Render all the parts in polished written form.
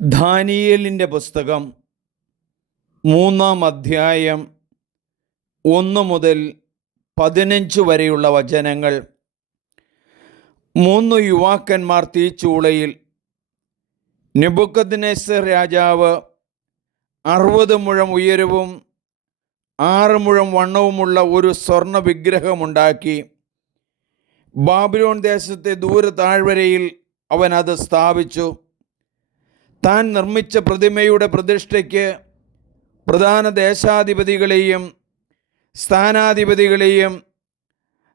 ദാനിയേലിൻ്റെ പുസ്തകം 3-ാം അധ്യായം 1 മുതൽ 15 വരെയുള്ള വചനങ്ങൾ. 3 യുവാക്കന്മാർ തീച്ചൂളയിൽ. നെബൂഖദ്നേസർ രാജാവ് 60 മുഴം ഉയരവും 6 മുഴം വണ്ണവുമുള്ള ഒരു സ്വർണ്ണ വിഗ്രഹമുണ്ടാക്കി. ബാബിലോൺ ദേശത്തെ ദൂര താഴ്വരയിൽ അവൻ അത് സ്ഥാപിച്ചു. താൻ നിർമ്മിച്ച പ്രതിമയുടെ പ്രതിഷ്ഠയ്ക്ക് പ്രധാന ദേശാധിപതികളെയും സ്ഥാനാധിപതികളെയും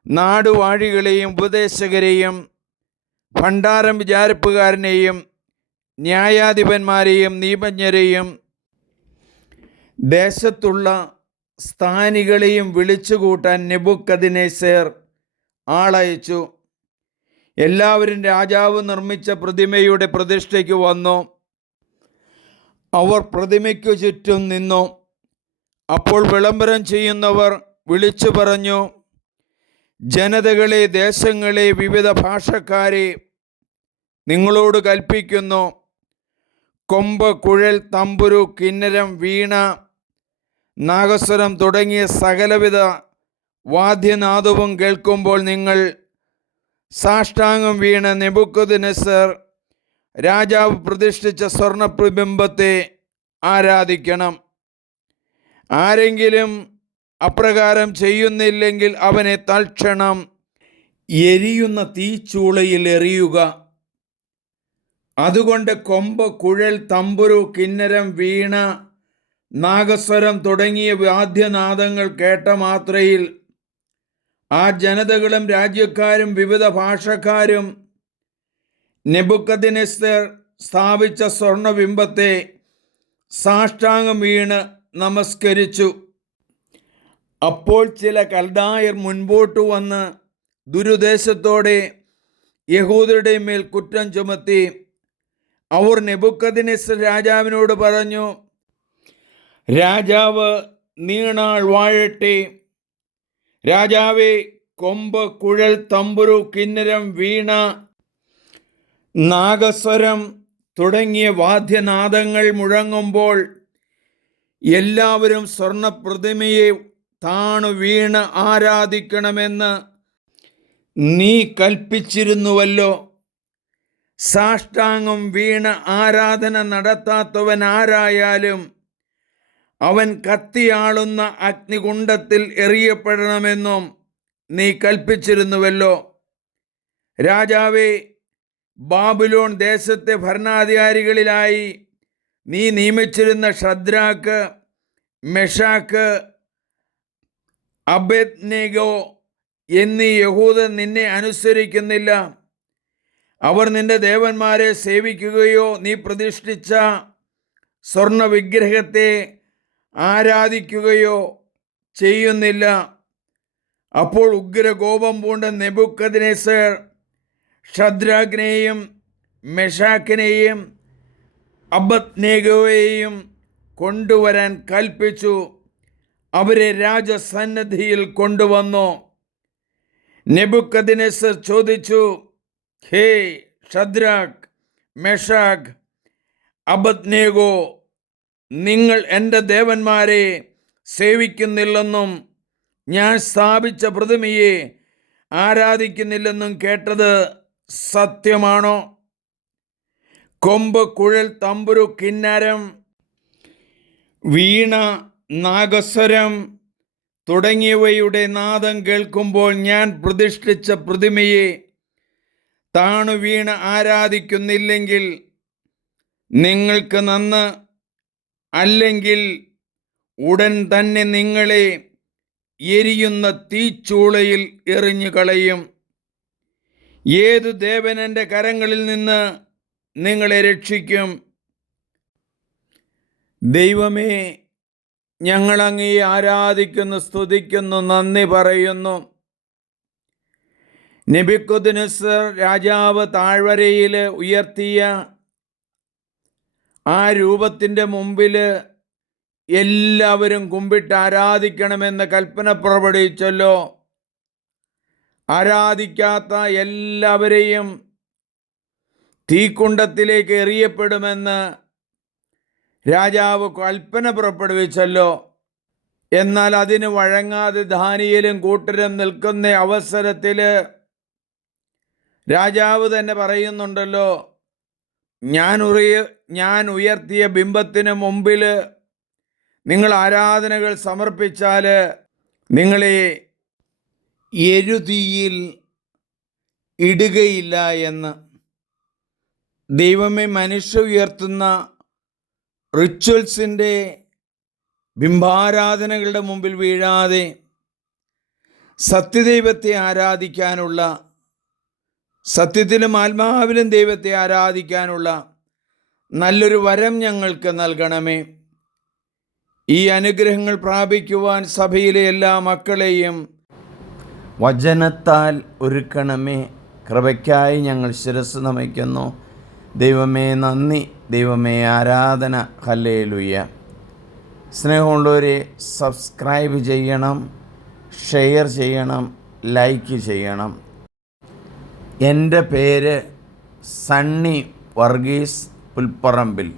നാടുവാഴികളെയും ഉപദേശകരെയും ഭണ്ഡാരം വിചാരിപ്പുകാരനെയും ന്യായാധിപന്മാരെയും നീപജ്ഞരെയും ദേശത്തുള്ള സ്ഥാനികളെയും വിളിച്ചുകൂട്ടാൻ നെബൂഖദ്നേസർ ആളയച്ചു. എല്ലാവരും രാജാവ് നിർമ്മിച്ച പ്രതിമയുടെ പ്രതിഷ്ഠയ്ക്ക് വന്നു. അവർ പ്രതിമയ്ക്കു ചുറ്റും നിന്നു. അപ്പോൾ വിളംബരം ചെയ്യുന്നവർ വിളിച്ചു പറഞ്ഞു, ജനതകളെ, ദേശങ്ങളെ, വിവിധ ഭാഷക്കാരെ, നിങ്ങളോട് കൽപ്പിക്കുന്നു, കൊമ്പ്, കുഴൽ, തമ്പുരു, കിന്നരം, വീണ, നാഗസ്വരം തുടങ്ങിയ സകലവിധ വാദ്യനാദവും കേൾക്കുമ്പോൾ നിങ്ങൾ സാഷ്ടാംഗം വീണ് നെബൂഖദ്നേസർ രാജാവ് പ്രതിഷ്ഠിച്ച സ്വർണപ്രബിംബത്തെ ആരാധിക്കണം. ആരെങ്കിലും അപ്രകാരം ചെയ്യുന്നില്ലെങ്കിൽ അവനെ തൽക്ഷണം എരിയുന്ന തീച്ചൂളയിൽ എറിയുക. അതുകൊണ്ട് കൊമ്പ്, കുഴൽ, തമ്പുരു, കിന്നരം, വീണ, നാഗസ്വരം തുടങ്ങിയ വാദ്യനാദങ്ങൾ കേട്ട മാത്രയിൽ ആ ജനതകളും രാജ്യക്കാരും വിവിധ ഭാഷക്കാരും നെബൂഖദ്നേസർ സ്ഥാപിച്ച സ്വർണബിംബത്തെ സാഷ്ടാംഗം വീണ് നമസ്കരിച്ചു. അപ്പോൾ ചില കൽദായർ മുൻപോട്ട് വന്ന് ദുരുദ്ദേശത്തോടെ യഹൂദരുടെ മേൽ കുറ്റം ചുമത്തി. അവർ നെബൂഖദ്നേസർ രാജാവിനോട് പറഞ്ഞു, രാജാവ് നീണാൾ വാഴട്ടെ. രാജാവേ, കൊമ്പ്, കുഴൽ, തമ്പുരു, കിന്നരം, വീണ, നാഗസ്വരം തുടങ്ങിയ വാദ്യനാദങ്ങൾ മുഴങ്ങുമ്പോൾ എല്ലാവരും സ്വർണപ്രതിമയെ താണു വീണ് ആരാധിക്കണമെന്ന് നീ കൽപ്പിച്ചിരുന്നുവല്ലോ. സാഷ്ടാംഗം വീണ് ആരാധന നടത്താത്തവൻ ആരായാലും അവൻ കത്തിയാളുന്ന അഗ്നികുണ്ഡത്തിൽ എറിയപ്പെടണമെന്നും നീ കൽപ്പിച്ചിരുന്നുവല്ലോ. രാജാവേ, ബാബിലോൺ ദേശത്തെ ഭരണാധികാരികളിലായി നീ നിയമിച്ചിരുന്ന ഷദ്രാക്ക്, മെഷാക്ക്, അബേദ്നെഗോ എന്നീ യഹൂദർ നിന്നെ അനുസരിക്കുന്നില്ല. അവർ നിന്റെ ദേവന്മാരെ സേവിക്കുകയോ നീ പ്രതിഷ്ഠിച്ച സ്വർണ വിഗ്രഹത്തെ ആരാധിക്കുകയോ ചെയ്യുന്നില്ല. അപ്പോൾ ഉഗ്രകോപം പൂണ്ട നെബൂഖദ്നേസർ ഷദ്രാക്കിനെയും മെഷാക്കിനെയും അബദ്നെഗോയെയും കൊണ്ടുവരാൻ കൽപ്പിച്ചു. അവരെ രാജസന്നിധിയിൽ കൊണ്ടുവന്നു. നെബൂഖദ്നേസർ ചോദിച്ചു, ഹേ ഷദ്രാക്ക്, മെഷാക്ക്, അബദ്നെഗോ, നിങ്ങൾ എൻ്റെ ദേവന്മാരെ സേവിക്കുന്നില്ലെന്നും ഞാൻ സ്ഥാപിച്ച പ്രതിമയെ ആരാധിക്കുന്നില്ലെന്നും കേട്ടത് സത്യമാണോ? കൊമ്പ്, കുഴൽ, തമ്പുരു, കിന്നരം, വീണ, നാഗസ്വരം തുടങ്ങിയവയുടെ നാദം കേൾക്കുമ്പോൾ ഞാൻ പ്രതിഷ്ഠിച്ച പ്രതിമയെ താണു വീണ് ആരാധിക്കുന്നില്ലെങ്കിൽ നിങ്ങൾക്ക് നന്ന്. അല്ലെങ്കിൽ ഉടൻ തന്നെ നിങ്ങളെ എരിയുന്ന തീച്ചൂളയിൽ എറിഞ്ഞു കളയും. ഏതു ദേവൻ എൻ്റെ കരങ്ങളിൽ നിന്ന് നിങ്ങളെ രക്ഷിക്കും? ദൈവമേ, ഞങ്ങൾ അങ്ങയെ ആരാധിക്കുന്നു, സ്തുതിക്കുന്നു, നന്ദി പറയുന്നു. നെബൂഖദ്നേസർ രാജാവ് താഴ്വരയിൽ ഉയർത്തിയ ആ രൂപത്തിൻ്റെ മുമ്പിൽ എല്ലാവരും കുമ്പിട്ട് ആരാധിക്കണമെന്ന് കൽപ്പന പുറപ്പെടുവിച്ചല്ലോ. ആരാധിക്കാത്ത എല്ലാവരെയും തീക്കുണ്ടത്തിലേക്ക് എറിയപ്പെടുമെന്ന് രാജാവ് കൽപ്പന പുറപ്പെടുവിച്ചല്ലോ. എന്നാൽ അതിന് വഴങ്ങാതെ ദാനിയേലും കൂട്ടരും നിൽക്കുന്ന അവസരത്തിൽ രാജാവ് തന്നെ പറയുന്നുണ്ടല്ലോ, ഞാൻ ഉയർത്തിയ ബിംബത്തിന് മുമ്പിൽ നിങ്ങൾ ആരാധനകൾ സമർപ്പിച്ചാൽ നിങ്ങളെ എരുതിയിൽ ഇടുകയില്ല എന്ന്. ദൈവമേ, മനുഷ്യ ഉയർത്തുന്ന റിച്വൽസിൻ്റെ ബിംബാരാധനകളുടെ മുമ്പിൽ വീഴാതെ സത്യദൈവത്തെ ആരാധിക്കാനുള്ള, സത്യത്തിലും ആത്മാവിലും ദൈവത്തെ ആരാധിക്കാനുള്ള നല്ലൊരു വരം ഞങ്ങൾക്ക് നൽകണമേ. ഈ അനുഗ്രഹങ്ങൾ പ്രാപിക്കുവാൻ സഭയിലെ എല്ലാ മക്കളെയും വചനത്താൽ ഒരുക്കണമേ. കൃപയ്ക്കായി ഞങ്ങൾ ശിരസ്സ് നമിക്കുന്നു. ദൈവമേ നന്ദി, ദൈവമേ ആരാധന. ഹല്ലേലൂയ. സ്നേഹമുള്ളവരെ, സബ്സ്ക്രൈബ് ചെയ്യണം, ഷെയർ ചെയ്യണം, ലൈക്ക് ചെയ്യണം. എൻ്റെ പേര് സണ്ണി വർഗീസ് പുൽപ്പറമ്പിൽ.